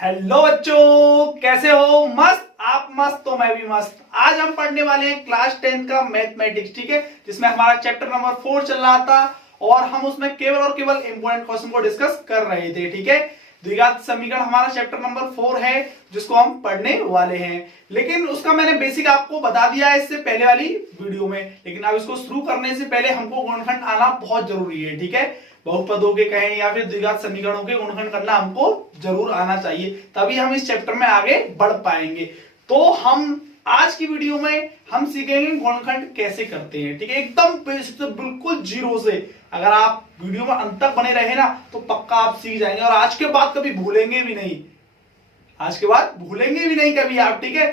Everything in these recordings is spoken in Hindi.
हेलो बच्चों, कैसे हो? मस्त? आप मस्त तो मैं भी मस्त। आज हम पढ़ने वाले हैं क्लास 10 का मैथमेटिक्स, ठीक है, जिसमें हमारा चैप्टर नंबर 4 चल रहा था और हम उसमें केवल और केवल इंपॉर्टेंट क्वेश्चन को डिस्कस कर रहे थे, ठीक है। द्विघात समीकरण हमारा चैप्टर नंबर 4 है जिसको हम पढ़ने वाले हैं, लेकिन उसका मैंने बेसिक आपको बता दिया है इससे पहले वाली वीडियो में। लेकिन अब इसको शुरू करने से पहले हमको गुणनखंड आना बहुत जरूरी है, ठीक है। बहुपदों के कहें या फिर द्विघात समीकरणों के गुणनखंड करना हमको जरूर आना चाहिए, तभी हम इस चैप्टर में आगे बढ़ पाएंगे। तो हम आज की वीडियो में हम सीखेंगे गुणनखंड कैसे करते हैं, ठीक है, एकदम बेसिक से, बिल्कुल जीरो से। अगर आप वीडियो में अंत तक बने रहे ना तो पक्का आप सीख जाएंगे और आज के बाद कभी भूलेंगे भी नहीं, आज के बाद भूलेंगे भी नहीं कभी आप, ठीक है।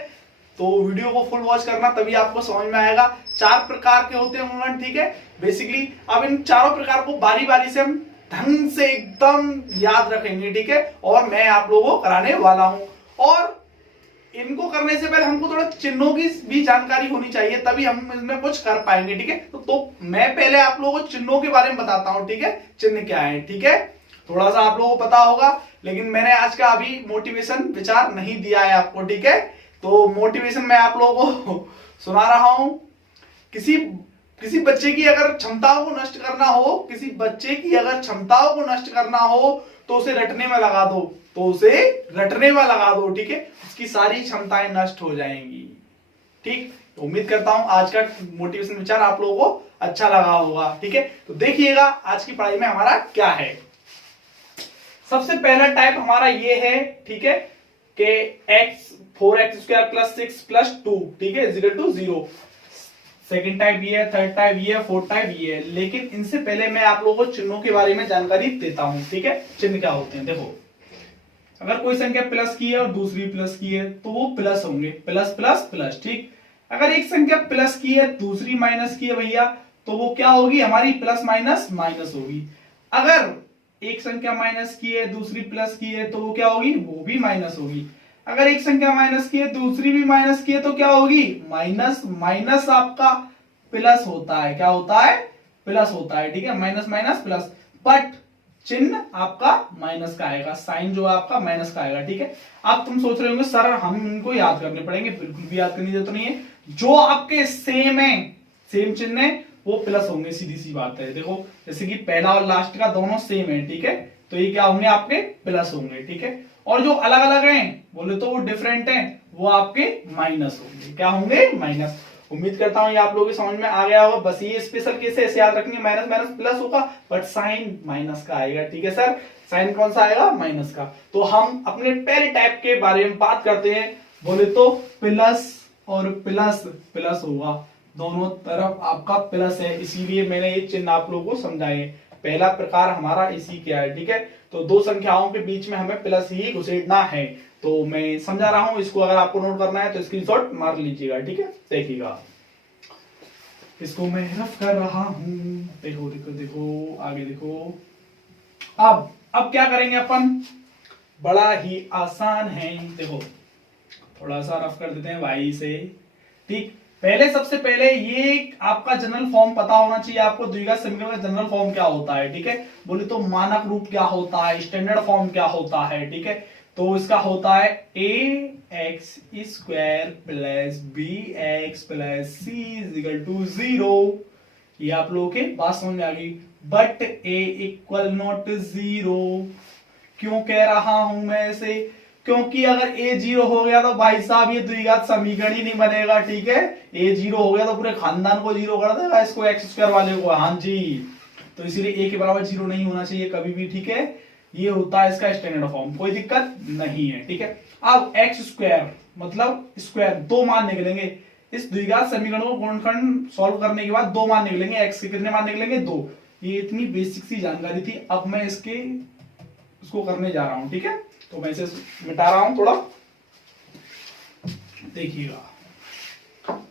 तो वीडियो को फुल वॉच करना, तभी आपको समझ में आएगा। 4 प्रकार के होते हैं गुणनखंड, ठीक है, बेसिकली। अब इन चारों प्रकार को बारी बारी से हम ढंग से एकदम याद रखेंगे, ठीक है, और मैं आप लोगों को कराने वाला हूं। और इनको करने से पहले हमको थोड़ा चिन्हों की भी जानकारी होनी चाहिए, तभी हम इसमें कुछ कर पाएंगे, ठीक है। तो मैं पहले आप लोगों को चिन्हों के बारे में बताता हूं, ठीक है, चिन्ह क्या है, ठीक है। थोड़ा सा आप लोगों को पता होगा, लेकिन मैंने आज का अभी मोटिवेशन विचार नहीं दिया है आपको, ठीक है। तो मोटिवेशन मैं आप लोगों को सुना रहा हूं। किसी किसी बच्चे की अगर क्षमताओं को नष्ट करना हो, किसी बच्चे की अगर क्षमताओं को नष्ट करना हो तो उसे रटने में लगा दो, तो उसे रटने में लगा दो, ठीक है, उसकी सारी क्षमताएं नष्ट हो जाएंगी, ठीक। तो उम्मीद करता हूं आज का मोटिवेशन विचार आप लोगों को अच्छा लगा होगा, ठीक है। तो देखिएगा आज की पढ़ाई में हमारा क्या है। सबसे पहला टाइप हमारा ये है, ठीक है, कि x 4x² + 6 + 2, ठीक है, is equal to 0। Second type ये है, थर्ड टाइप ये है, फोर्थ टाइप ये है। लेकिन इनसे पहले मैं आप लोगों को चिन्हों के बारे में जानकारी देता हूं, ठीक है। चिन्ह क्या होते हैं, देखो, अगर कोई संख्या प्लस की है और दूसरी प्लस की है तो वो प्लस होंगे, प्लस प्लस प्लस, ठीक। अगर एक संख्या प्लस की है दूसरी माइनस की है भैया, तो वो क्या होगी, हमारी प्लस माइनस माइनस होगी। अगर एक संख्या माइनस की है दूसरी प्लस की है तो वो क्या होगी, वो भी माइनस होगी। अगर एक संख्या माइनस की है दूसरी भी माइनस की है तो क्या होगी, माइनस माइनस आपका प्लस होता है, क्या होता है, प्लस होता है, ठीक है, माइनस माइनस प्लस। बट चिन्ह आपका माइनस का आएगा, साइन जो है आपका माइनस का आएगा, ठीक है। अब तुम सोच रहे होंगे सर हम इनको याद करने पड़ेंगे, बिल्कुल भी याद करने की जरूरत नहीं है। जो आपके सेम है, सेम चिन्ह है, वो प्लस होंगे, सीधी सी बात है। देखो जैसे कि पहला और लास्ट का दोनों सेम है, ठीक है, तो ये क्या होंगे, आपके प्लस होंगे, ठीक है। और जो अलग अलग हैं बोले तो वो डिफरेंट हैं, वो आपके माइनस होंगे, क्या होंगे, माइनस। उम्मीद करता हूं ये आप लोगों की समझ में आ गया होगा। बस ये स्पेशल केस है, ऐसे याद रखेंगे, माइनस माइनस प्लस होगा बट साइन माइनस का आएगा, ठीक है सर। साइन कौन सा आएगा, माइनस का। तो हम अपने पहले टाइप के बारे में बात करते हैं। बोले तो प्लस और प्लस प्लस होगा, दोनों तरफ आपका प्लस है, इसीलिए मैंने ये चिन्ह आप लोगों को समझाए। पहला प्रकार हमारा इसी क्या है, ठीक है। तो दो संख्याओं के बीच में हमें प्लस ही घुसेड़ना है, तो मैं समझा रहा हूं इसको। अगर आपको नोट करना है तो स्क्रीनशॉट मार लीजिएगा, ठीक है। देखिएगा, इसको मैं रफ कर रहा हूं, देखो देखो देखो, आगे देखो। अब क्या करेंगे अपन, बड़ा ही आसान है, देखो थोड़ा सा रफ कर देते हैं वाई से, ठीक। पहले सबसे पहले ये आपका जनरल फॉर्म पता होना चाहिए आपको, द्विघात समीकरण का जनरल फॉर्म क्या होता है, ठीक है। बोले तो मानक रूप क्या होता है, स्टैंडर्ड फॉर्म क्या होता है, ठीक है। तो इसका होता है ax² + bx + c = 0। ये आप लोगों के बात समझ में आ गई। बट a = 0 क्यों कह रहा हूं मैं ऐसे, क्योंकि अगर a 0 हो गया तो भाई साहब ये द्विघात समीकरण ही नहीं बनेगा, ठीक है। a 0 हो गया तो पूरे खानदान को 0 कर देगा, इसको x² वाले को, हाँ जी। तो इसीलिए a के बराबर 0 नहीं होना चाहिए कभी भी, ठीक है। ये होता है इसका स्टैंडर्ड फॉर्म, कोई दिक्कत नहीं है, ठीक है। अब x² मतलब स्क्वायर, दो मान निकलेंगे इस द्विघात समीकरण को गुणनखंड सॉल्व करने के बाद। दो मान निकलेंगे, x के कितने मान निकलेंगे, 2। ये इतनी बेसिक सी जानकारी थी। अब मैं इसको करने जा रहा हूं, ठीक है। तो मैं इसे मिटा रहा हूं थोड़ा, देखिएगा,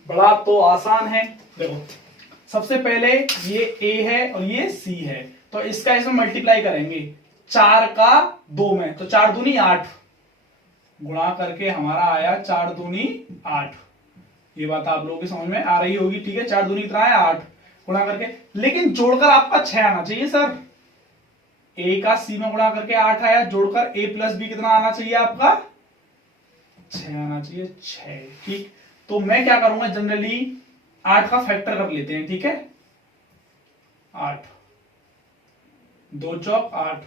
बड़ा तो आसान है। देखो सबसे पहले ये a है और ये c है, तो इसका इसमें मल्टीप्लाई करेंगे 4 का 2 में, तो 4 दूनी 8, गुणा करके हमारा आया 4 दूनी 8। ये बात आप लोगों की समझ में आ रही होगी, ठीक है। 4 दूनी कितना है, 8, गुणा करके। लेकिन जोड़कर आपका 6 आना चाहिए सर, ए का सी में गुणा करके 8 आया, जोड़कर ए प्लस बी कितना आना चाहिए आपका 6 आना चाहिए, 6। ठीक, तो मैं क्या करूंगा जनरली 8 का फैक्टर कर लेते हैं। ठीक है, 8 2 चौक 8,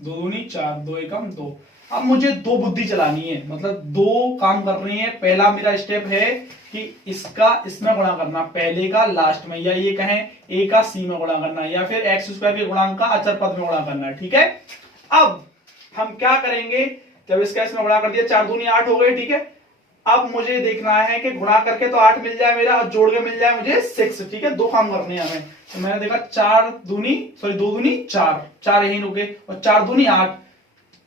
2 दूनी 4, 2 एकम 2। अब मुझे दो बुद्धि चलानी है, मतलब दो काम कर रही है। पहला मेरा स्टेप है कि इसका इसमें गुणा करना, पहले का लास्ट में, या ये कहें ए का सी में गुणा करना, या फिर एक्स स्क्वायर के गुणांक का अचर पद में गुणा करना। ठीक है, अब हम क्या करेंगे, जब इसका इसमें गुणा कर दिया 4 दूनी 8 हो गए। ठीक है, अब मुझे देखना है कि गुणा करके तो 8 मिल जाए मेरा, और जोड़ के मिल जाए मुझे 6। ठीक है, दो काम करने हैं हमें। तो मैंने देखा 2 दूनी 4, 4 यहीं रुके, और 4 दूनी 8,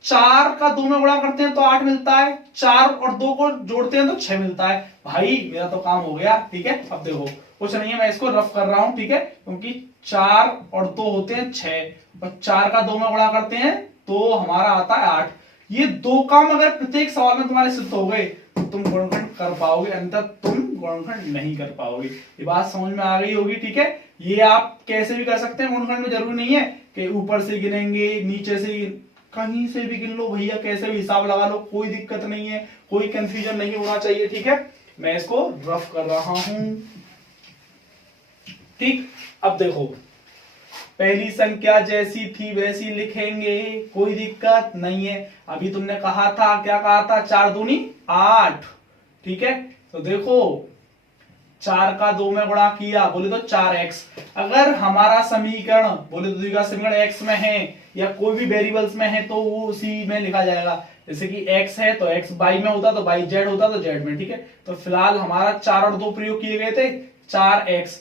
4 का 2 में गुणा करते हैं तो 8 मिलता है, 4 और 2 को जोड़ते हैं तो 6 मिलता है। भाई मेरा तो काम हो गया। ठीक है, अब देखो कुछ नहीं है, मैं इसको रफ कर रहा हूं। ठीक है, क्योंकि 4 और 2 होते हैं 6, और 4 का 2 में गुणा करते हैं तो हमारा आता है 8। ये दो काम अगर प्रत्येक सवाल में तुम्हारे सिद्ध हो गए तो तुम गुणनखंड कर पाओगे, अन्यथा तुम गुणनखंड नहीं कर पाओगे। ये बात समझ में आ गई होगी। ठीक है, ये आप कैसे भी कर सकते हैं गुणनखंड में, जरूरी नहीं है कि ऊपर से गिनेंगे नीचे से, कहीं से भी गिन लो भैया, कैसे भी हिसाब लगा लो, कोई दिक्कत नहीं है, कोई कंफ्यूजन नहीं होना चाहिए। ठीक है, मैं इसको रफ कर रहा हूं। ठीक, अब देखो पहली संख्या जैसी थी वैसी लिखेंगे, कोई दिक्कत नहीं है। अभी तुमने कहा था, क्या कहा था, 4 दूनी 8। ठीक है, तो देखो 4 का 2 में गुणा किया, बोले तो 4x। अगर हमारा समीकरण बोले तो का समीकरण x में है या कोई भी वेरिएबल्स में है तो वो उसी में लिखा जाएगा। जैसे कि x है तो x y में होता तो y z होता तो z में। ठीक है, तो फिलहाल हमारा 4 और 2 प्रयोग किए गए थे, 4x।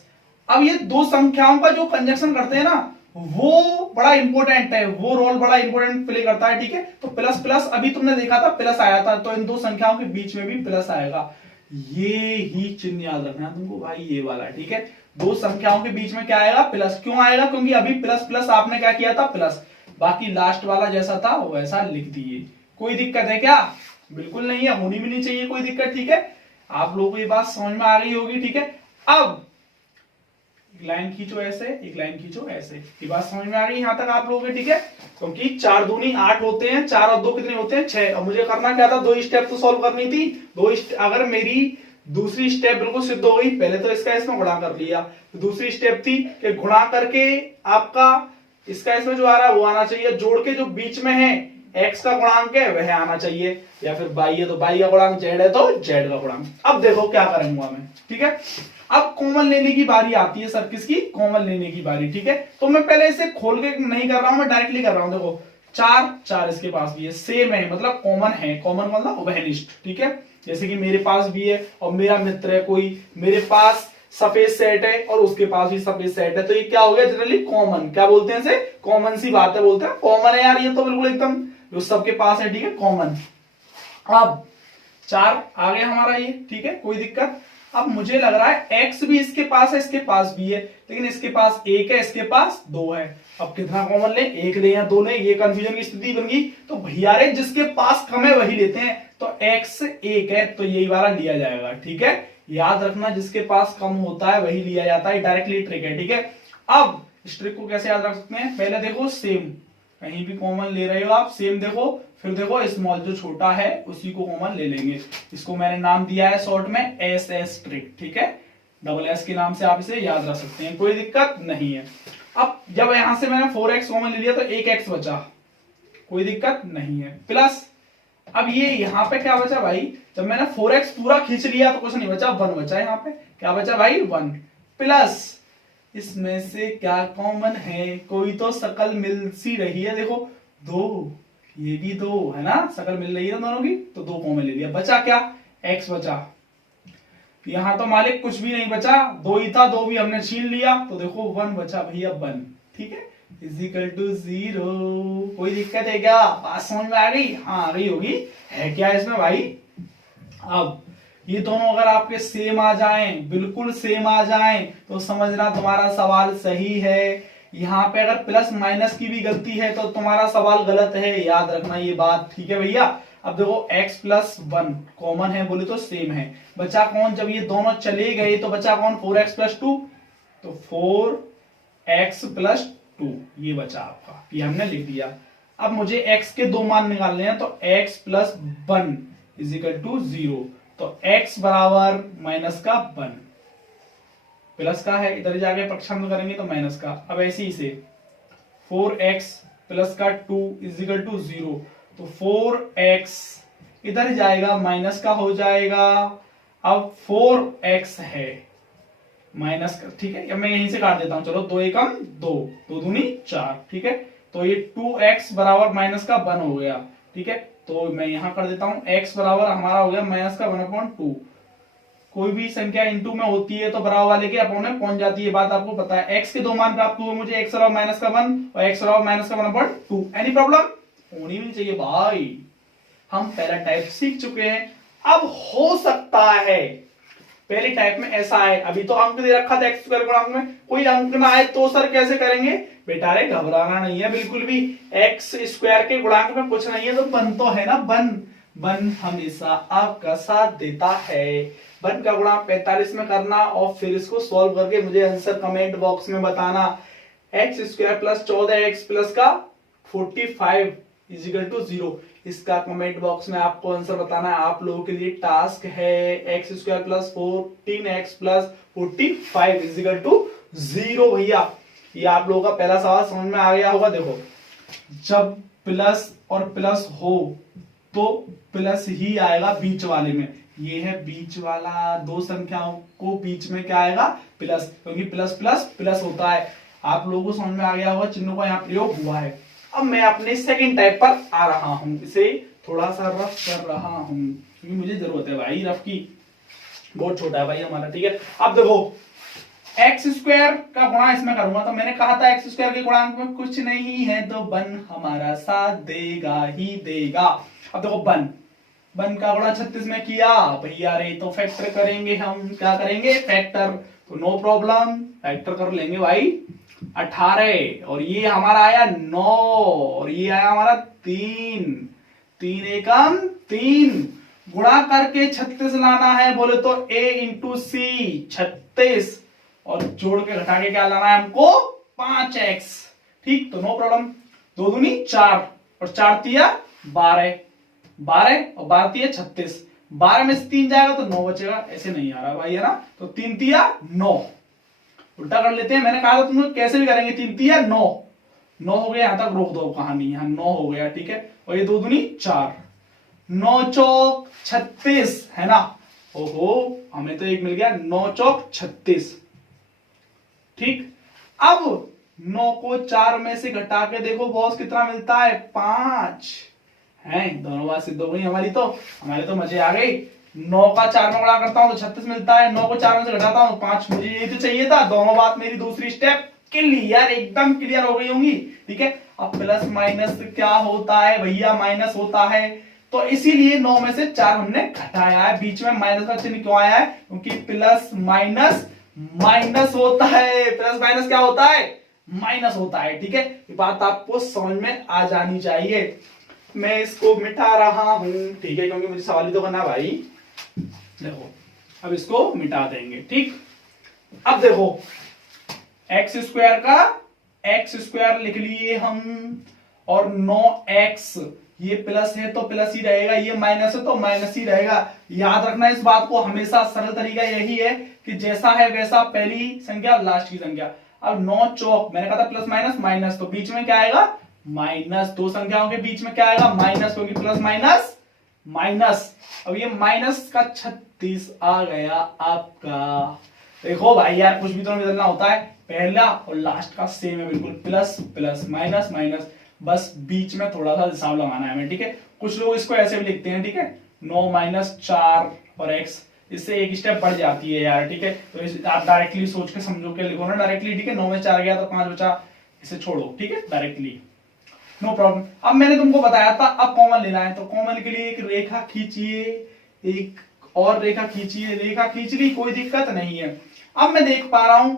अब ये दो संख्याओं का जो कंजक्शन करते हैं ना, वो बड़ा इंपॉर्टेंट है, वो रोल बड़ा इंपॉर्टेंट प्ले करता है। ठीक है, तो प्लस प्लस अभी तुमने देखा था प्लस आया था, तो इन दो संख्याओं के बीच में भी प्लस आएगा। ये ही चिन्ह याद रखना है तुमको भाई, ये वाला। ठीक है, दो संख्याओं के बीच में क्या आएगा, प्लस। क्यों आएगा, क्योंकि अभी प्लस प्लस आपने क्या किया था, प्लस। बाकी लास्ट वाला जैसा था वैसा लिख दिए। कोई दिक्कत है क्या, बिल्कुल नहीं है, होनी भी नहीं चाहिए कोई दिक्कत। ठीक है, आप लोगों को ये बात समझ में आ गई होगी। ठीक है, अब एक लाइन खींचो ऐसे, एक लाइन खींचो ऐसे, ये बात समझ में आ गई यहां तक आप लोगों के। ठीक है, क्योंकि 4 दूनी 8 होते हैं, 4 और 2 कितने होते हैं 6। और मुझे करना क्या था, 2 स्टेप तो सॉल्व करनी थी। अगर मेरी दूसरी स्टेप बिल्कुल सिद्ध हो गई, पहले तो इसका इसमें गुणा कर लिया, तो दूसरी स्टेप थी कि गुणा करके आपका इसका इसमें जो आ रहा है वो आना चाहिए, जोड़ के जो बीच में है x का गुणांक है वह आना चाहिए, या फिर y है तो y का गुणांक, z है तो z का गुणांक। अब देखो क्या करूंगा मैं। ठीक है, अब कॉमन लेने की बारी आती है सर, किसकी, कॉमन लेने की बारी। ठीक है, तो मैं पहले इसे खोल के नहीं कर रहा हूं, मैं डायरेक्टली कर रहा हूं। देखो 4 इसके पास भी है, सेम है, मतलब कॉमन है, कॉमन मतलब उभयनिष्ठ। ठीक है, जैसे कि मेरे पास भी है और मेरा मित्र है कोई, मेरे पास सफेद सेट है और उसके पास भी सफेद सेट है, तो ये क्या हो गया, जनरली कॉमन। क्या बोलते हैं इसे, कॉमन सी बात है, बोलते हैं कॉमन है यार, ये तो बिल्कुल एकदम जो सबके पास है। ठीक है, कॉमन। अब 4 आ गया हमारा ये। ठीक है, कोई दिक्कत। अब मुझे लग रहा है x भी इसके पास है, इसके पास भी है, लेकिन इसके पास 1 है, इसके पास 2 है। अब कितना कॉमन ले, 1 ले या 2 ले, ये कंफ्यूजन की स्थिति बन गई। तो भैया रे जिसके पास कम है वही लेते हैं, तो x 1 है तो यही वाला लिया जाएगा। ठीक है, याद रखना जिसके पास कम होता है वही लिया जाता है, डायरेक्टली ट्रिक है। ठीक है, अब इस ट्रिक को कैसे याद रख सकते हैं, पहले देखो सेम, कहीं भी कॉमन ले रहे हो आप, सेम देखो, फिर देखो स्मॉल जो छोटा है उसी को कॉमन ले लेंगे। इसको मैंने नाम दिया है शॉर्ट में SS ट्रिक। ठीक है, डबल S के नाम से आप इसे याद रख सकते हैं, कोई दिक्कत नहीं है। अब जब यहां से मैंने 4x कॉमन ले लिया तो 1x बचा, कोई दिक्कत नहीं है, प्लस। अब ये यहां पे क्या बचा भाई, जब मैंने 4x पूरा खींच लिया तो कुछ नहीं बचा, 1 बचा। यहाँ पे क्या बचा भाई, 1, प्लस इसमें से क्या कॉमन है, कोई तो शकल मिल सी रही है, देखो 2, ये भी 2 है ना, शकल मिल रही है दोनों की, तो 2 कॉमन ले लिया, बचा क्या, x बचा। यहां तो मालिक कुछ भी नहीं बचा, 2 ही था, 2 भी हमने छीन लिया, तो देखो 1 बचा भैया, 1। ठीक है, इजिकल टू 0। कोई दिक्कत है क्या, बात समझ में आ गई, हाँ आ गई होगी, है क्या इसमें भाई। अब ये दोनों अगर आपके सेम आ जाएं, बिल्कुल सेम आ जाएं, तो समझना तुम्हारा सवाल सही है। यहाँ पे अगर प्लस माइनस की भी गलती है तो तुम्हारा सवाल गलत है, याद रखना ये बात। ठीक है भैया, अब देखो x प्लस 1 कॉमन है, बोले तो सेम है, बचा कौन, जब ये दोनों चले गए तो बचा कौन, 4x प्लस 2, तो 4x प्लस 2, ये बचा आपका, ये हमने लिख दिया। अब मुझे x के दो मान निकालने हैं, तो x plus 1 is equal to 0, तो x बराबर माइनस का 1, प्लस का है इधर जाके प्रक्षांत करेंगे तो माइनस का। अब ऐसे ही से 4x प्लस का 2 इज इक्वल टू 0, तो 4x इधर जाएगा माइनस का हो जाएगा। अब 4x है माइनस का, ठीक है, अब मैं यहीं से काट देता हूं, चलो 2 एकम 2, 2 दूनी 4, ठीक है, तो ये 2x बराबर माइनस का 1 हो गया, ठीक है, तो मैं यहां कर देता हूं x बराबर हमारा हो गया माइनस का 1/2। कोई भी संख्या इनटू में होती है तो बराबर वाले के अपोन में पहुंच जाती है, बात आपको पता है। x के दो मान प्राप्त हुए मुझे, x बराबर माइनस का 1 और x बराबर माइनस का 1/2। Any problem? होनी भी नहीं चाहिए भाई, हम पहला टाइप सीख चुके हैं। अब हो सकता है पहले टाइप में ऐसा है, अभी तो अंक दे रखा था एक्स स्क्वायर गुणांक में, कोई अंक ना आए तो सर कैसे करेंगे? बेटा रे घबराना नहीं है बिल्कुल भी, एक्स स्क्वायर के गुणांक में कुछ नहीं है तो बन तो है ना, बन हमेशा आपका साथ देता है। बन का गुणा 45 में करना और फिर इसको सॉल्व करके मुझे आंसर कमेंट बॉक्स में बताना। X square plus 14x plus का 45 इज इक्वल टू 0, इसका कमेंट बॉक्स में आपको आंसर बताना है। आप लोगों के लिए टास्क है x square plus 14x plus 45 is equal to 0। भैया ये आप लोगों का पहला सवाल समझ में आ गया होगा। देखो जब प्लस और प्लस हो तो प्लस ही आएगा बीच वाले में, ये है बीच वाला, दो संख्याओं को बीच में क्या आएगा? प्लस, क्योंकि प्लस प्लस प्लस होता है। आप लोगों को समझ में आ गया होगा, चिन्हों का यहाँ प्रयोग हुआ है। अब मैं अपने सेकंड टाइप पर आ रहा हूं, इसे थोड़ा सा रफ कर रहा हूं क्योंकि मुझे जरूरत है भाई रफ की, बहुत छोटा है भाई हमारा, ठीक है। अब देखो एक्स स्क्वायर का गुणा इसमें करूंगा, तो मैंने कहा था एक्स स्क्वायर के गुणांक में कुछ नहीं है तो बन हमारा साथ देगा ही देगा। अब देखो बन का गुणा 36 में किया भैया रे, तो फैक्टर करेंगे हम, क्या करेंगे? फैक्टर, तो नो प्रॉब्लम फैक्टर कर लेंगे भाई। 18 और ये हमारा आया 9 और ये आया हमारा 3 एकम 3, गुणा करके 36 लाना है बोले तो a इंटू सी 36 और जोड़ के घटा के क्या लाना है हमको? 5x, ठीक, तो नो प्रॉब्लम। 2 दूनी 4 और 4 तिया 12 और 12 तिया 36, 12 में से 3 जाएगा तो 9 बचेगा, ऐसे नहीं आ रहा भाई है ना, तो 3 तिया 9, उल्टा कर लेते हैं। मैंने कहा था तुम लोग कैसे भी करेंगे, 3 तिया 9 हो गया, यहां तक रोक दो कहानी, यहां 9 हो गया, ठीक है, और ये 2 दूनी 4, 9 चौक 36 है ना, ओहो हमें तो एक मिल गया, 9 चौक 36, ठीक। अब 9 को 4 में से घटा के देखो बॉस कितना मिलता है? 5 है, दोनों बात सिद्ध हो गई हमारी, तो हमारे तो मजे आ गई। 9 का 4 में गुणा करता हूं तो 36 मिलता है, 9 को 4 में से घटाता हूं 5, मुझे ये तो चाहिए था। दोनों बात मेरी दूसरी स्टेप क्लियर, एकदम क्लियर हो गई होंगी, ठीक है। अब प्लस माइनस क्या होता है भैया? माइनस होता है, तो इसीलिए 9 में से 4 हमने घटाया है। बीच में माइनस का चिन्ह क्यों आया है? क्योंकि प्लस माइनस माइनस होता है, प्लस माइनस क्या होता है? माइनस होता है, ठीक है। ये बात आपको समझ में आ जानी चाहिए। मैं इसको मिटा रहा हूं, ठीक है, क्योंकि मुझे सवाल ही तो करना भाई। देखो अब इसको मिटा देंगे, ठीक। अब देखो एक्स स्क्वायर का एक्स स्क्वायर लिख लिए हम, और 9x ये प्लस है तो प्लस ही रहेगा, ये माइनस है तो माइनस ही रहेगा। याद रखना इस बात को हमेशा, सरल तरीका यही है कि जैसा है वैसा, पहली संख्या लास्ट की संख्या। अब 9 चौक, मैंने कहा था प्लस माइनस माइनस, तो बीच में क्या आएगा? माइनस, दो संख्याओं के बीच में क्या आएगा? माइनस, क्योंकि प्लस माइनस माइनस। अब ये माइनस का 36 आ गया आपका। देखो भाई यार कुछ भी तो बदलना होता है, पहला और लास्ट का सेम है बिल्कुल, प्लस प्लस माइनस माइनस, बस बीच में थोड़ा सा हिसाब लगाना है हमें, ठीक है। कुछ लोग इसको ऐसे भी लिखते हैं, ठीक है, 9 माइनस 4 और x, इससे एक स्टेप बढ़ जाती है यार, ठीक है। तो आप डायरेक्टली सोच के समझो के लिखो ना डायरेक्टली, ठीक है। 9 में 4 गया तो 5 बचा, इसे छोड़ो, ठीक है, डायरेक्टली नो प्रॉब्लम। अब मैंने तुमको बताया था अब कॉमन लेना है, तो कॉमन के लिए एक रेखा खींचिए, एक और रेखा खींचिए, रेखा खींच ली, कोई दिक्कत नहीं है। अब मैं देख पा रहा हूं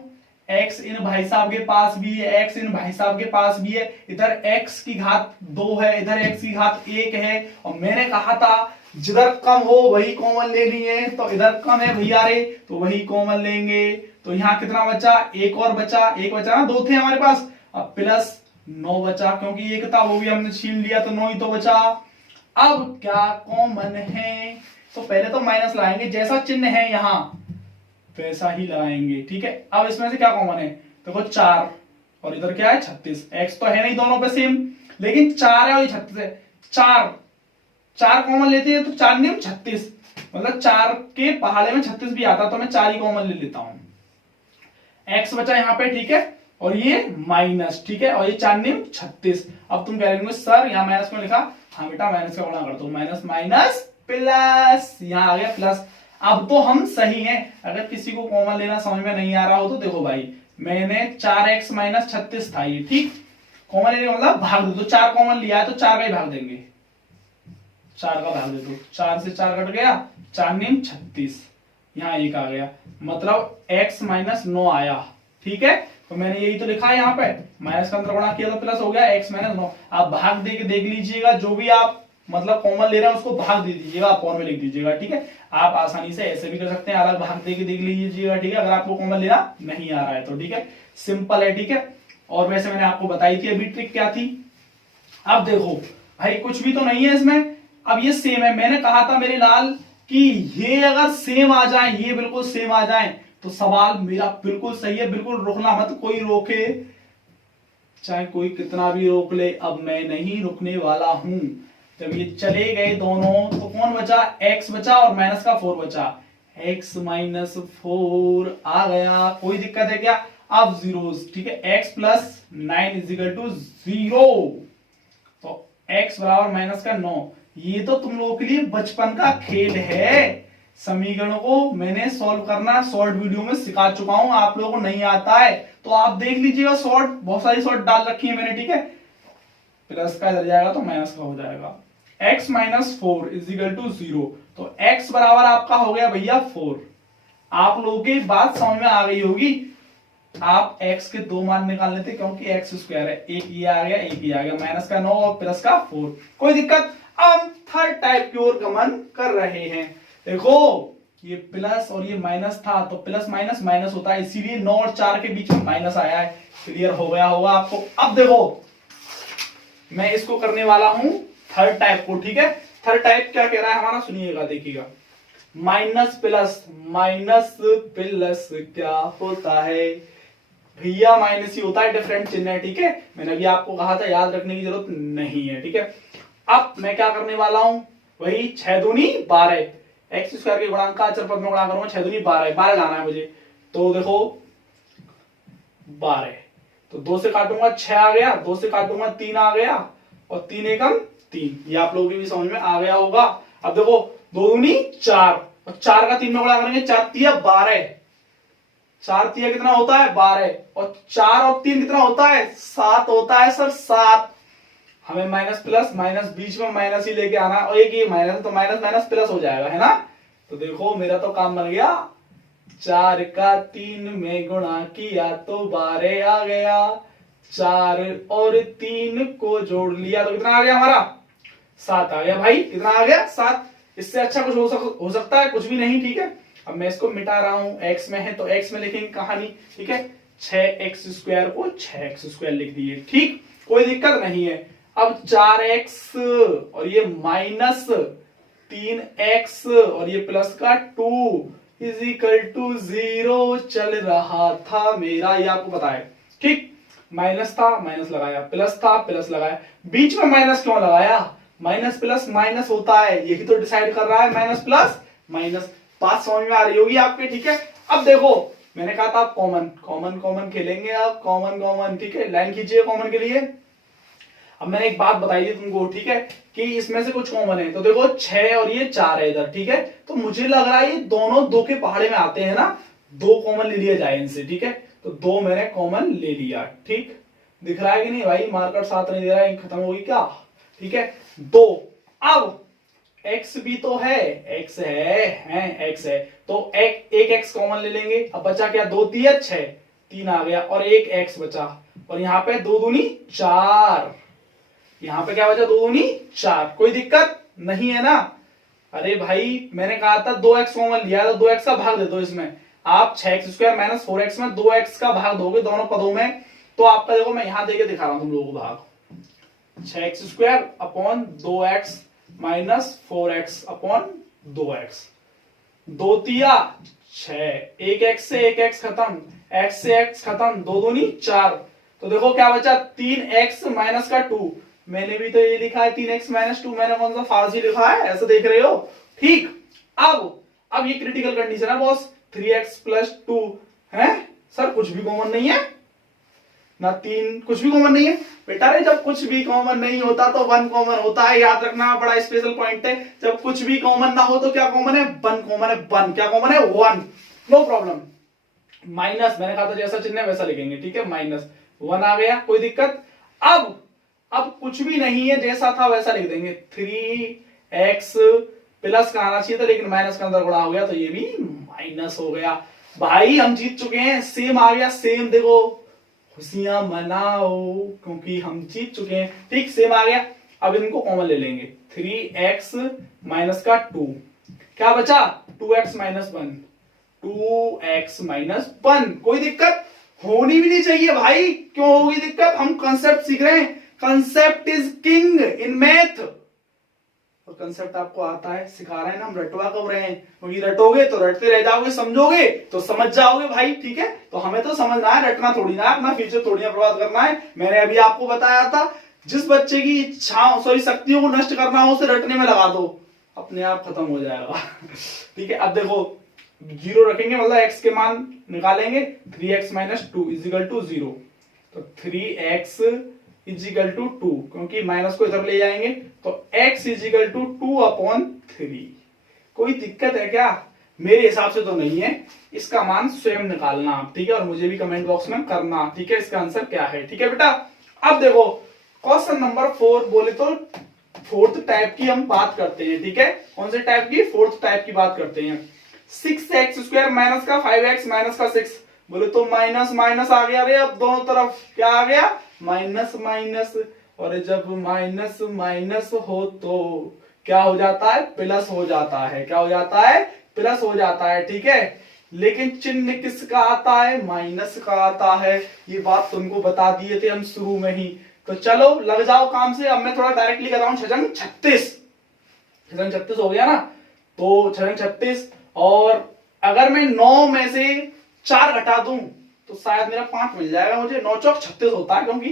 x इन भाई साहब के पास भी है, x इन भाई साहब के पास भी है, इधर x की घात 2 है, इधर x की घात 1 है, और मैंने कहा था जिधर कम हो वही कॉमन लेनी है, तो इधर कम है भैया रे, तो वही कॉमन लेंगे। तो यहाँ कितना बचा? एक और बचा, एक बचा ना, 2 थे हमारे पास, अब प्लस 9 बचा, क्योंकि एक था वो भी हमने छीन लिया तो 9 ही तो बचा। अब क्या कॉमन है, तो पहले तो माइनस लगाएंगे, जैसा चिन्ह है यहां वैसा ही लगाएंगे, ठीक है। अब इसमें से क्या कॉमन है, देखो 4 और इधर क्या है 36, एक्स तो है नहीं दोनों पे सेम, लेकिन 4 है और ये 36 है, 4 कॉमन लेते हैं तो 4 नियम 36, मतलब 4 के पहाड़े में 36 भी आता तो मैं 4 ही कॉमन ले लेता हूं। एक्स बचा यहाँ पे, ठीक है, और ये माइनस, ठीक है, और ये 4 नियम 36। अब तुम कह रहे सर यहाँ माइनस क्यों लिखा, हाँ बेटा माइनस का गुणा कर दो, माइनस माइनस प्लस, यहाँ आ गया प्लस। अब तो हम सही हैं, अगर किसी को कॉमन लेना समझ में नहीं आ रहा हो तो देखो भाई, मैंने 4x माइनस 36 था ये, ठीक, कॉमन लेने मतलब भाग दो, तो 4 कॉमन लिया है तो 4 का ही भाग देंगे, 4 का भाग दे दो, 4 से 4 कट गया, 4 नियम 36, यहाँ 1 आ गया, मतलब x माइनस 9 आया, ठीक है। तो मैंने यही तो लिखा है यहाँ पे, माइनस का अंदर गुणा किया तो प्लस हो गया x माइनस 9। आप भाग दे के देख लीजिएगा, जो भी आप मतलब कॉमन ले रहे हैं उसको भाग दे दीजिएगा, अपॉन में लिख दीजिएगा, ठीक है। आप आसानी से ऐसे भी कर सकते हैं, अलग भाग दे के देख लीजिएगा, ठीक है, अगर आपको कॉमन लेना नहीं आ रहा है तो, ठीक है, सिंपल है, ठीक है। और वैसे मैंने आपको बताई थी अभी ट्रिक क्या थी। अब देखो भाई कुछ भी तो नहीं है इसमें, अब ये सेम है, मैंने कहा था मेरे लाल कि ये अगर सेम आ जाए, ये बिल्कुल सेम आ जाए तो सवाल मेरा बिल्कुल सही है, बिल्कुल रुकना मत, कोई रोके चाहे कोई कितना भी रोक ले, अब मैं नहीं रुकने वाला हूं। जब ये चले गए दोनों तो कौन बचा, x बचा और माइनस का 4 बचा, x माइनस 4 आ गया, कोई दिक्कत है क्या। अब जीरोस, ठीक है, x प्लस 9 इजिकल टू 0, तो x बराबर माइनस का 9। ये तो तुम लोगों के लिए बचपन का खेल है, समीकरणों को मैंने सॉल्व करना शॉर्ट वीडियो में सिखा चुका हूं, आप लोगों को नहीं आता है तो आप देख लीजिएगा, शॉर्ट बहुत सारी शॉर्ट डाल रखी है मैंने, ठीक है। प्लस का इधर जाएगा तो माइनस का हो जाएगा, x माइनस 4 इजिकल टू 0, तो x बराबर आपका हो गया भैया 4। आप लोगों की बात समझ में आ गई होगी, आप x के 2 मान निकाल लेते क्योंकि x स्क्वायर है, एक ये आ गया एक ये आ गया, माइनस का 9 और प्लस का 4, कोई दिक्कत। अब थर्ड टाइप की ओर गमन कर रहे हैं, देखो ये प्लस और ये माइनस था तो प्लस माइनस माइनस होता है, इसीलिए 9 और 4 के बीच में माइनस आया है, क्लियर हो गया होगा आपको। अब देखो मैं इसको करने वाला हूं थर्ड टाइप को, ठीक है। थर्ड टाइप क्या कह रहा है हमारा, सुनिएगा देखिएगा, माइनस प्लस क्या होता है भैया, माइनस ही होता है, डिफरेंट चिन्ह है, ठीक है। मैंने अभी आपको कहा था, याद रखने की जरूरत नहीं है, ठीक है। अब मैं क्या करने वाला हूं, वही 6 दूनी 12, एक्स स्क्वायर के गुणांक का अचर पद में गुणा करूंगा, 6 दूनी 12, 12 लाना है मुझे, तो देखो 12, तो 2 से काटूंगा 6 आ गया, 2 से काटूंगा 3 आ गया, और 3 एकम 3, ये आप लोगों की भी समझ में आ गया होगा। अब देखो 2 दूनी 4, और 4 का 3 में गुणा करेंगे, 4 तिया 12, 4 तिया कितना होता है 12, और 4 और 3 कितना होता है 7 होता है सर, 7। हमें माइनस प्लस माइनस बीच में माइनस ही लेके आना, और एक ये माइनस तो माइनस माइनस प्लस हो जाएगा, है ना। तो देखो मेरा तो काम बन गया, 4 का 3 में गुणा किया तो 12 आ गया, 4 और 3 को जोड़ लिया तो कितना आ गया हमारा 7 आ गया भाई, कितना आ गया 7। इससे अच्छा कुछ हो सकता है, कुछ भी नहीं, ठीक है। अब मैं इसको मिटा रहा हूं, x में है तो x में लिखेंगे कहानी, ठीक है, 6x स्क्वायर को 6x स्क्वायर लिख दिए, ठीक, कोई दिक्कत नहीं है। अब 4x और ये माइनस 3x और ये प्लस का 2 इजिकल टू 0 चल रहा था मेरा, ये आपको पता है, ठीक। माइनस था माइनस लगाया, प्लस था प्लस लगाया, बीच में माइनस क्यों लगाया, माइनस प्लस माइनस होता है, यही तो डिसाइड कर रहा है, माइनस प्लस माइनस। बात समझ में आ रही होगी आपके, ठीक है। अब देखो मैंने कहा था कॉमन कॉमन कॉमन खेलेंगे, आप कॉमन कॉमन, ठीक है, लाइन खींचिए कॉमन के लिए। अब मैंने एक बात बताई थी तुमको, ठीक है, कि इसमें से कुछ कॉमन है, तो देखो 6 और ये 4 है इधर, ठीक है, तो मुझे लग रहा है ये दोनों 2 के पहाड़े में आते हैं ना, 2 कॉमन ले लिया जाए इनसे, ठीक है, तो 2 मैंने कॉमन ले लिया, ठीक, दिख रहा है कि नहीं भाई, मार्कर साथ नहीं दे रहा है, खत्म होगी क्या, ठीक है, 2। अब x भी तो है, x है x है, तो एक x कॉमन ले लेंगे, अब बचा क्या, 2 तिया 6, 3 आ गया, और एक x बचा, और यहाँ पे 2 दूनी 4, यहाँ पे क्या बचा 2 दूनी 4, कोई दिक्कत नहीं है ना। अरे भाई मैंने कहा था 2x कॉमन लिया तो 2x का भाग दे दो इसमें, आप 6x स्क्वायर माइनस 4x में 2x का भाग दोगे दोनों पदों में तो आपका देखो मैं यहां देके दिखा रहा हूं तुम लोगों को भाग 6x² upon 2x minus 4x upon 2x, 2 तिया 6, एक x से एक x खत्म, x से x खत्म, 2 दूनी 4, तो देखो क्या बचा 3x माइनस का 2। मैंने भी तो ये लिखा है 3x माइनस 2, मैंने कौन सा फारसी लिखा है, ऐसे देख रहे हो, ठीक। अब ये क्रिटिकल कंडीशन है बॉस, 3x प्लस 2 है सर, कुछ भी कॉमन नहीं है ना, 3 कुछ भी कॉमन नहीं है बेटा रे। जब कुछ भी कॉमन नहीं होता तो 1 कॉमन होता है, याद रखना, बड़ा स्पेशल पॉइंट है। जब कुछ भी कॉमन ना हो तो क्या कॉमन है, 1 कॉमन है, 1 क्या कॉमन है, 1, नो प्रॉब्लम। माइनस मैंने कहा था जैसा चिन्ह है वैसा लिखेंगे, ठीक है, माइनस 1 आ गया, कोई दिक्कत। अब कुछ भी नहीं है, जैसा था वैसा लिख देंगे, 3x प्लस का आना चाहिए था लेकिन माइनस का अंदर गुणा हो गया तो ये भी माइनस हो गया। भाई हम जीत चुके हैं, सेम आ गया, सेम देखो, खुशियां मनाओ क्योंकि हम जीत चुके हैं, ठीक, सेम आ गया। अब इनको कॉमन ले लेंगे, 3x माइनस का 2, क्या बचा 2x माइनस 1, 2x माइनस 1, कोई दिक्कत होनी भी नहीं चाहिए भाई, क्यों होगी दिक्कत, हम कंसेप्ट सीख रहे हैं, concept is king in math, और कंसेप्ट आपको आता है, सिखा रहे हैं ना हम, रटवा कब रहे हैं, क्योंकि रटोगे तो रटते रह जाओगे, समझोगे तो समझ जाओगे भाई, ठीक है। तो हमें तो समझना है, रटना थोड़ी ना, अपना फ्यूचर थोड़ी ना बर्बाद करना है। मैंने अभी आपको बताया था, जिस बच्चे की इच्छाओं सॉरी शक्तियों को नष्ट करना हो उसे रटने में लगा दो, अपने आप खत्म हो जाएगा ठीक है। अब देखो 0 रखेंगे मतलब x के मान निकालेंगे, 3x माइनस 2 इजिकल टू 0, तो 3x इजिकल टू 2, क्योंकि माइनस को इधर ले जाएंगे तो x इजिकल टू 2 अपॉन 3, कोई दिक्कत है क्या, मेरे हिसाब से तो नहीं है, इसका मान स्वयं निकालना आप, ठीक है, और मुझे भी कमेंट बॉक्स में करना, ठीक है, इसका आंसर क्या है, ठीक है बेटा। अब देखो क्वेश्चन नंबर 4, बोले तो फोर्थ टाइप की हम बात करते हैं, ठीक है, कौन से टाइप की, फोर्थ टाइप की बात करते हैं। 6x² माइनस का 5x माइनस का 6, बोले तो माइनस माइनस आ गया रे, अब दोनों तरफ क्या आ गया, माइनस माइनस, और जब माइनस माइनस हो तो क्या हो जाता है, प्लस हो जाता है, क्या हो जाता है, प्लस हो जाता है, ठीक है। लेकिन चिन्ह किसका आता है, माइनस का आता है, ये बात तुमको बता दिए थे हम शुरू में ही। तो चलो लग जाओ काम से, अब मैं थोड़ा डायरेक्टली कर रहा हूं, 6 36 हो गया ना, तो 6 36, और अगर मैं 9 में से 4 घटा दूं तो शायद मेरा 5 मिल जाएगा मुझे, 9 चौक 36 होता है, क्योंकि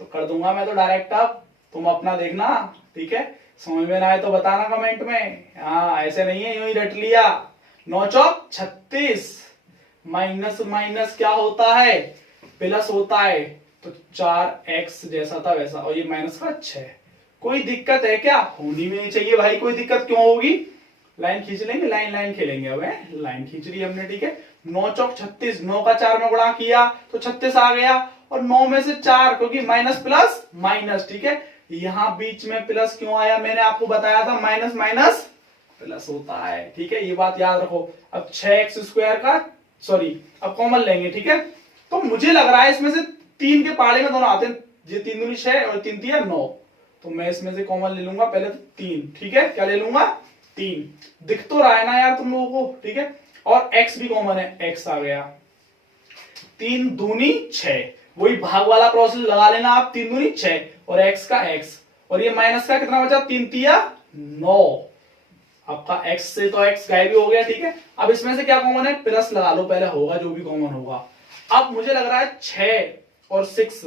तो कर दूंगा मैं तो डायरेक्ट, अब तुम अपना देखना, ठीक है, समझ में ना आए तो बताना कमेंट में, हाँ ऐसे नहीं है यूं ही रट लिया। 9 चौक 36, माइनस माइनस क्या होता है, प्लस होता है, तो 4x जैसा था वैसा, और ये माइनस का 6, कोई दिक्कत है क्या, होनी भी नहीं चाहिए भाई, कोई दिक्कत क्यों होगी, लाइन खींच लेंगे, लाइन खेलेंगे, अब लाइन खींच ली हमने, ठीक है। 9 चौक 36, 9 का 4 में गुणा किया तो 36 आ गया, और 9 में से 4, क्योंकि माइनस प्लस माइनस, ठीक है, यहां बीच में प्लस क्यों आया, मैंने आपको बताया था माइनस माइनस प्लस होता है, ठीक है, ये बात याद रखो। अब 6x² का सॉरी अब कॉमन लेंगे, ठीक है, तो मुझे लग रहा है इसमें से 3 के पाड़े में दोनों आते हैं, ये 3 दूनी 6 और 3 तिया 9, तो मैं इसमें से कॉमन ले लूंगा पहले तो 3, ठीक है, क्या ले लूंगा 3, दिख तो रहा है ना यार तुम लोगों को, ठीक है, और x भी कॉमन है, x आ गया, 3 दूनी 6, वही भाग वाला प्रोसेस लगा लेना आप, 3 दूनी 6 और x का x, और ये माइनस का कितना बचा, 3 तिया 9, आपका x से तो x गायब भी हो गया, ठीक है। अब इसमें से क्या कॉमन है, प्लस लगा लो पहले, होगा जो भी कॉमन होगा। अब मुझे लग रहा है 6 और 6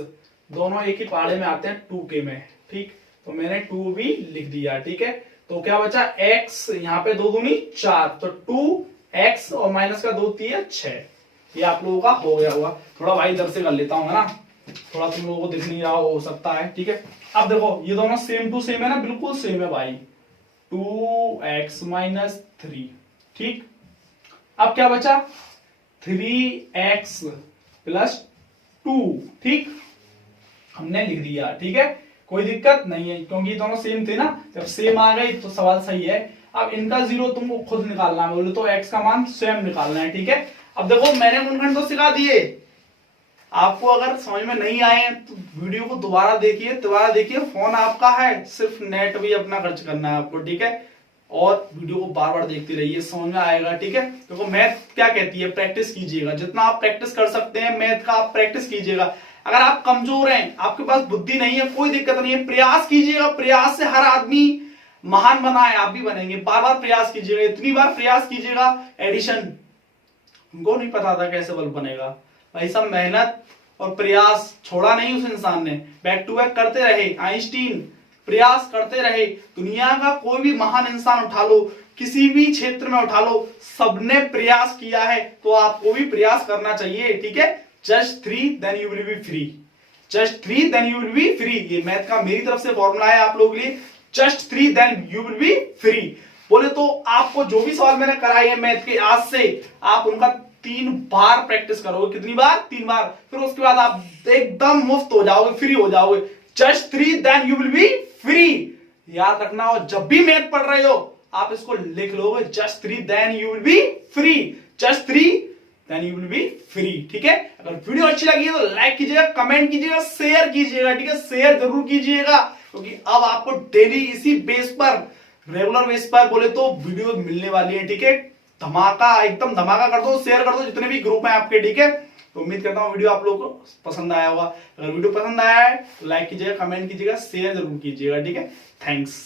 दोनों एक ही पाड़े में आते हैं 2 के में, ठीक, तो मैंने 2 भी लिख दिया, ठीक है, तो क्या बचा x, यहाँ पे 2 दूनी 4, तो 2x और माइनस का 2 तिया 6, ये आप लोगों का हो गया होगा। थोड़ा भाई इधर से कर लेता हूँ ना, थोड़ा तुम लोगों को दिख नहीं रहा हो सकता है, ठीक है। अब देखो ये दोनों सेम टू सेम है ना, बिल्कुल सेम है भाई, 2x माइनस 3, ठीक, अब क्या बचा 3x प्लस 2, ठीक, हमने लिख दिया, ठीक है, कोई दिक्कत नहीं है, क्योंकि दोनों सेम थे ना, जब सेम आ गई तो सवाल सही है। अब इनका 0 तुमको खुद निकालना है, बोले तो x का मान स्वयं निकालना है, ठीक है। अब देखो मैंने गुणनखंड तो सिखा दिए, आपको अगर समझ में नहीं आए तो वीडियो को दोबारा देखिए, फोन आपका है, सिर्फ नेट भी अपना खर्च करना है आपको, ठीक है, और वीडियो को बार बार देखते रहिए, समझ में आएगा, ठीक है। देखो मैथ क्या कहती है, प्रैक्टिस कीजिएगा, जितना आप प्रैक्टिस कर सकते हैं मैथ का आप प्रैक्टिस कीजिएगा। अगर आप कमजोर हैं, आपके पास बुद्धि नहीं है, कोई दिक्कत नहीं है, प्रयास कीजिएगा। प्रयास से हर आदमी महान बना है, आप भी बनेंगे। बार बार प्रयास कीजिएगा, इतनी बार प्रयास कीजिएगा। एडिशन उनको नहीं पता था कैसे बल्ब बनेगा, भाई सब मेहनत और प्रयास छोड़ा नहीं उस इंसान ने, बैक टू बैक करते रहे। आइंस्टीन प्रयास करते रहे। दुनिया का कोई भी महान इंसान उठा लो, किसी भी क्षेत्र में उठा लो, सबने प्रयास किया है, तो आपको भी प्रयास करना चाहिए, ठीक है। Just 3 then you will be free, just 3 then you will be free. ये मैथ का मेरी तरफ से फॉर्मूला है आप लोगों के लिए, just 3 then you will be free. बोले तो आपको जो भी सवाल मैंने कराए हैं मैथ के, आज से आप उनका 3 बार प्रैक्टिस करोगे। कितनी बार? 3 बार। फिर उसके बाद आप एकदम मुफ्त हो जाओगे, फ्री हो जाओगे। Just 3 then you will be free. याद रखना, और जब भी मैथ पढ़ रहे हो आप इसको लिख लोगे, just 3 then you will be free, just 3 then you will be free, ठीक है। अगर वीडियो अच्छी लगी है तो लाइक कीजिएगा, कमेंट कीजिएगा, शेयर कीजिएगा, ठीक है। शेयर जरूर कीजिएगा, क्योंकि अब आपको डेली इसी बेस पर, रेगुलर बेस पर बोले तो वीडियो मिलने वाली है, ठीक है। धमाका, एकदम धमाका कर दो, शेयर कर दो जितने भी ग्रुप हैं आपके, ठीक है। तो उम्मीद करता हूँ वीडियो आप लोगों को पसंद आया होगा। अगर वीडियो पसंद आया है तो लाइक कीजिएगा, कमेंट कीजिएगा, शेयर जरूर कीजिएगा, ठीक है। थैंक्स।